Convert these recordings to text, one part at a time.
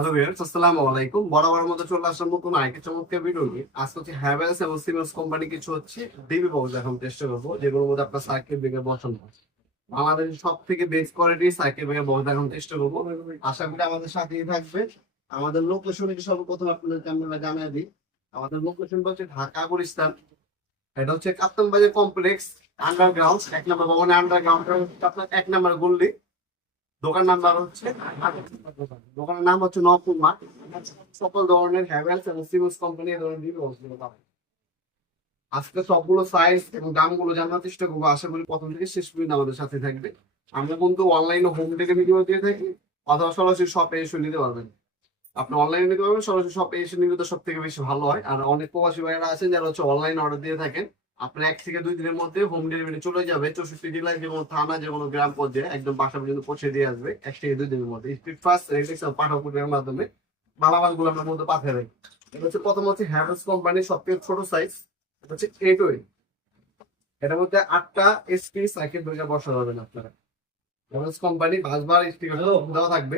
Hello viewers, আসসালামু আলাইকুম। বরাবরের মতো চলে আসলাম নতুন আরেকটা চমৎকার ভিডিও নিয়ে। আজকে হচ্ছে হ্যাভেলস এবং সিমেন্স কোম্পানি কিছু হচ্ছে ডিবি বক্স এখন চেষ্টা করবো, যেগুলোর মধ্যে আপনার সার্কিট ব্রেকার বসানো হয়। বাংলাদেশের সব থেকে বেস্ট কোয়ালিটির সার্কিট ব্রেকার বক্স এখন চেষ্টা করবো। আশা করি আমাদের সাথেই থাকবে। আমাদের লোকেশন সর্বপ্রথম আপনাদেরকে আমরা জানিয়ে দিই। আমাদের লোকেশনটা হচ্ছে ঢাকা গুলিস্তান। এটা হচ্ছে কাপ্তান বাজার কমপ্লেক্স আন্ডারগ্রাউন্ড 1 নম্বর ভবনে আন্ডারগ্রাউন্ড আপনার 1 নম্বর গল্লি। দোকান নাম্বার হচ্ছে দোকানের নাম হচ্ছে নবপুর মার্ট। সকল ধরনের হ্যাভেলস এবং সিমেন্স কোম্পানি এই ধরনের বিভিন্ন বস্তুগুলো পাবেন। আজকে সবগুলো সাইজ এবং দামগুলো জানার চেষ্টা করবো। আশা করি প্রথম থেকে শেষ পর্যন্ত আমাদের সাথে থাকবে। আমরা কিন্তু অনলাইনে হোম ডেলিভারি দিয়ে থাকি, অথবা সরাসরি শপে এসে নিতে পারবেন। আপনি অনলাইনে নিতে পারবেন, সরাসরি শপে এসে নিলে তো সব থেকে বেশি ভালো হয়। আর অনেক প্রবাসী ভাইয়েরা আছেন যারা হচ্ছে অনলাইন অর্ডার দিয়ে থাকেন, আপনার 1 থেকে 2 দিনের মধ্যে হোম ডেলিভারি চলে যাবে। 64 জেলায় যে কোনো থানা, যে কোনো গ্রাম পর্যায়ে একদম বাসা পর্যন্ত পৌঁছে দিয়ে আসবে 1 থেকে 2 দিনের মধ্যে। স্পিড ফাস্ট রেডিক্স পাঠানোর মাধ্যমে মালামাল গুলো আপনার মধ্যে পাঠিয়ে দেয়। এটা হচ্ছে প্রথম হচ্ছে হ্যাভেলস কোম্পানির সবথেকে ছোট সাইজ, এটা হচ্ছে 8 এটার মধ্যে 8টা এসপি সাইকেল ব্রেকার বসানো যাবেন আপনারা। হ্যাভেলস কোম্পানি ভাঁজবার স্টিকার দেওয়া থাকবে,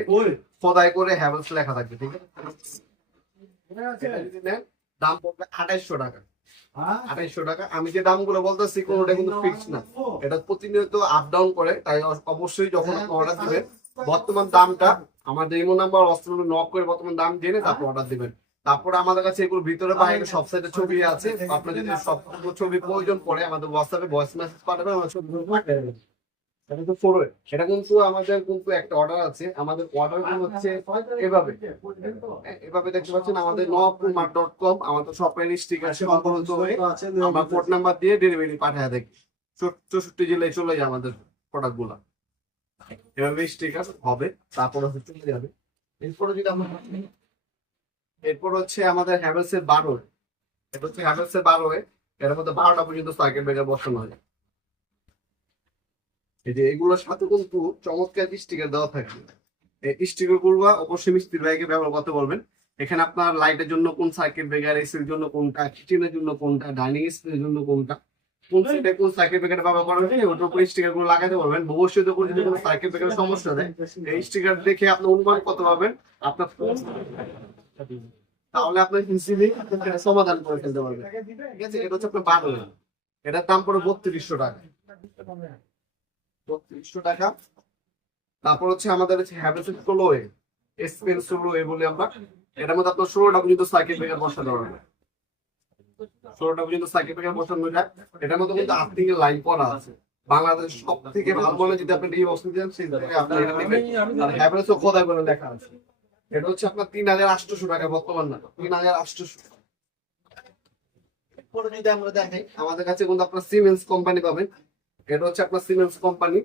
খোদাই করে হ্যাভেলস লেখা থাকবে, ঠিক আছে? দাম পড়বে 2800 টাকা। 2800 টাকা। আমি যে দামগুলো বলতেছি কোনোটা কিন্তু ফিক্স না, এটা প্রতিনিয়ত আপ ডাউন করে। তাই অবশ্যই যখন আপনি অর্ডার দিবেন বর্তমান দামটা আমাদের ইমো নাম্বার অস্ত্র নক করে বর্তমান দাম জেনে তারপর অর্ডার দিবেন। তারপরে আমাদের কাছে এগুলো ভিতরে বাইরে সব সাইডে ছবি আছে। আপনার যদি সবগুলো ছবি প্রয়োজন পড়ে আমাদের হোয়াটসঅ্যাপে ভয়েস মেসেজ পাঠাবেন, আমরা ছবিগুলো পাঠিয়ে দেবেন। এটা কিন্তু আমাদের কিন্তু একটা অর্ডার আছে। আমাদের অর্ডার হচ্ছে এভাবে এভাবে দেখতে পাচ্ছেন আমাদের nowapurmart.com আমাদের শপের স্টিকার সম্পর্কিত হয়ে আমরা কোড নাম্বার দিয়ে ডেলিভারি পাঠিয়ে দেয়। 64 জেলায় চলে যায় আমাদের প্রোডাক্ট গুলা। এভাবে স্টিকার হবে, তারপর হচ্ছে চলে যাবে। এরপরে যদি আমরা এরপর হচ্ছে আমাদের হ্যাভেলস এর 12, এটা হচ্ছে হ্যাভেলস এর 12 এর মধ্যে 12টা পর্যন্ত সার্কিট ব্রেকার বসানো হয়। এই যে এগুলোর সাথে কিন্তু চমৎকার স্টিকার দেওয়া থাকে। এই স্টিকার গুলো অবশ্যই মিস্ত্রি ভাইকে ব্যবহার করতে বলবেন। এখানে আপনার লাইটের জন্য কোন সার্কিট ব্রেকার, এসির জন্য কোনটা, কিচেনের জন্য কোনটা, ডাইনিং স্পেসের জন্য কোনটা, কোন সাইডে কোন সার্কিট ব্রেকার ব্যবহার করা হয়েছে ওটার উপর স্টিকার গুলো লাগাতে বলবেন। ভবিষ্যতে যদি কোনো সার্কিট ব্রেকারের সমস্যা দেয় এই স্টিকার দেখে আপনি অনুমান করতে পারবেন আপনার, তাহলে আপনার ইজিলি সমাধান করে ফেলতে পারবেন, ঠিক আছে? এটা হচ্ছে আপনার 12, এটার দাম পড়ে 3200 টাকা। 3200 টাকা। তারপর হচ্ছে আমাদের হচ্ছে হ্যাভেলস সোলোয়ে এসপেন সোলোয়ে বলে আমরা, এটার মধ্যে আপনার 16টা পর্যন্ত সার্কিট ব্রেকার বসানো হবে। 16টা পর্যন্ত সার্কিট ব্রেকার বসানো যায়। এটার মধ্যে কিন্তু আর্থিং এর লাইন করা আছে। বাংলাদেশ সব থেকে ভালো মনে যদি আপনি এই বস্তু দেন সেই থেকে আপনি এটা নেবেন। আর হ্যাভেলস ও খোদাই করে লেখা আছে। এটা হচ্ছে আপনার 3800 টাকা বর্তমান না, 3800। পরে যদি আমরা দেখাই আমাদের কাছে কিন্তু আপনার সিমেন্স কোম্পানি পাবেন। এটা হচ্ছে আপনার সিমেন্স কোম্পানি,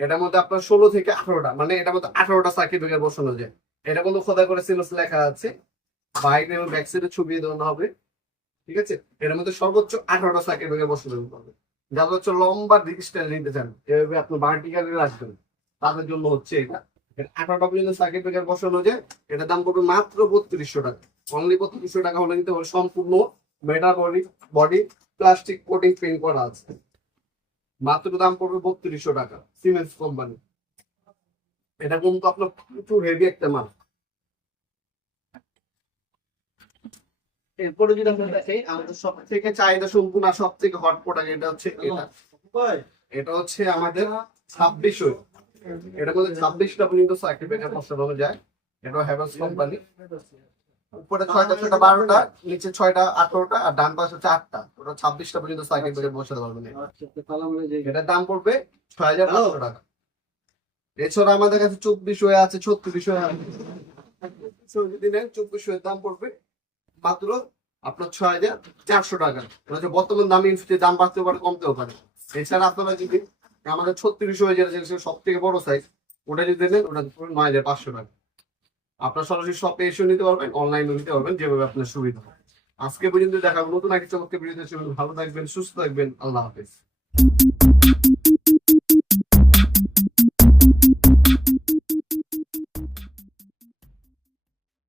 এটার মধ্যে আপনার 16 থেকে 18টা, মানে এটার মধ্যে 18টা সার্কিট ব্রেকার বসানো যায়। এটা কিন্তু খোদাই করে সিমেন্স লেখা আছে, বাইরে এবং ব্যাক সাইডে ছবি দেওয়া হবে, ঠিক আছে? এটার মধ্যে সর্বোচ্চ 18টা সার্কিট ব্রেকার বসানো হবে। যারা হচ্ছে লম্বা ডিস্টেন্স নিতে চান, এভাবে আপনি ভার্টিক্যালি রাখবেন, তাদের জন্য হচ্ছে এটা। 18টা পর্যন্ত সার্কিট ব্রেকার বসানো যায়। এটার দাম পড়বে মাত্র 3200 টাকা। অনলি 3200 টাকা হলে নিতে হবে। সম্পূর্ণ metal body plastic coating paint করা আছে। মাত্র দাম পড়বে 3200 টাকা, সিমেন্স কোম্পানি। এটা কিন্তু আপনার প্রচুর হেভি একটা মাল। এরপরে যদি আমরা দেখি আমাদের সব থেকে চাহিদা সম্পূর্ণ সব থেকে হট প্রোডাক্ট, এটা হচ্ছে এটা হচ্ছে আমাদের 26, এটা মধ্যে 26টা পর্যন্ত সার্কিট ব্রেকার বসানো যায়। এটা হ্যাভেলস কোম্পানি। উপরে 6টা 6টা 12টা, নিচে 6টা 18টা, আর ডান পাশে হচ্ছে 8টা, ওটা 26টা পর্যন্ত সার্কিট ব্রেকার বসাতে পারবেন। এটার দাম পড়বে 6500 টাকা। এছাড়া আমাদের কাছে 24 আছে, 36 আছে। যদি নেন 24 এর দাম পড়বে মাত্র আপনার 6400 টাকা। এটা হচ্ছে বর্তমান দাম, ইনফ্লেশনের দাম বাড়তেও পারে কমতেও পারে। এছাড়া আপনারা যদি আমাদের 36 যেটা সব থেকে বড় সাইজ, ওটা যদি নেন ওটা 9500 টাকা। আপনার সরাসরি শপে এসে নিতে পারবেন, অনলাইনে নিতে পারবেন, যেভাবে আপনার সুবিধা হয়। আজকে পর্যন্ত দেখাবো নতুন একটা চমৎকার ভিডিও। ভালো থাকবেন, সুস্থ থাকবেন, আল্লাহ হাফেজ।